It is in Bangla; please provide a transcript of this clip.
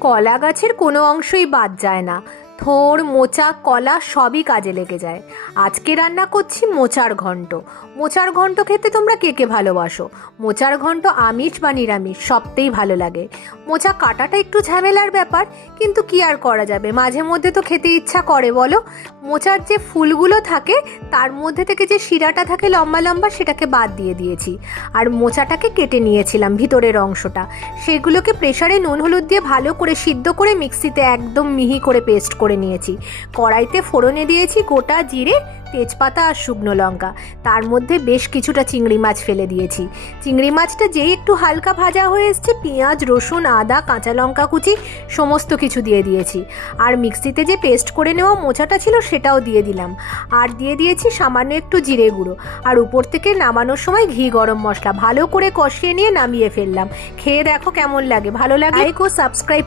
কলা গাছের কোনো অংশই বাদ যায় না। থোড়, মোচা, কলা সবই কাজে লেগে যায়। আজকে রান্না করছি মোচার ঘন্ট। মোচার ঘন্ট খেতে তোমরা কে কে ভালোবাসো? মোচার ঘন্ট আমিষ বা নিরামিষ সবতেই ভালো লাগে। মোচা কাটাটা একটু ঝামেলার ব্যাপার, কিন্তু কি আর করা যাবে, মাঝে মধ্যে তো খেতে ইচ্ছা করে বলো। মোচার যে ফুলগুলো থাকে তার মধ্যে থেকে যে শিরাটা থাকে লম্বা লম্বা, সেটাকে বাদ দিয়ে দিয়েছি। আর মোচাটাকে কেটে নিয়েছিলাম ভিতরের অংশটা, সেগুলোকে প্রেসারে নুন হলুদ দিয়ে ভালো করে সিদ্ধ করে মিক্সিতে একদম মিহি করে পেস্ট করে নিয়েছি। কড়াইতে ফোড়নে দিয়েছি গোটা জিরে, তেজপাতা আর শুকনো লঙ্কা। তার মধ্যে বেশ কিছুটা চিংড়ি মাছ ফেলে দিয়েছি। চিংড়ি মাছটা যেই একটু হালকা ভাজা হয়ে এসছে, পেঁয়াজ, রসুন, আদা, কাঁচা লঙ্কা কুচি সমস্ত কিছু দিয়ে দিয়েছি। আর মিক্সিতে যে পেস্ট করে নেওয়া মোচাটা ছিল সেটাও দিয়ে দিলাম। আর দিয়ে দিয়েছি সামান্য একটু জিরে গুঁড়ো। আর উপর থেকে নামানোর সময় ঘি গরম মশলা ভালো করে কষিয়ে নিয়ে নামিয়ে ফেললাম। খেয়ে দেখো কেমন লাগে, ভালো লাগে লাইক ও সাবস্ক্রাইব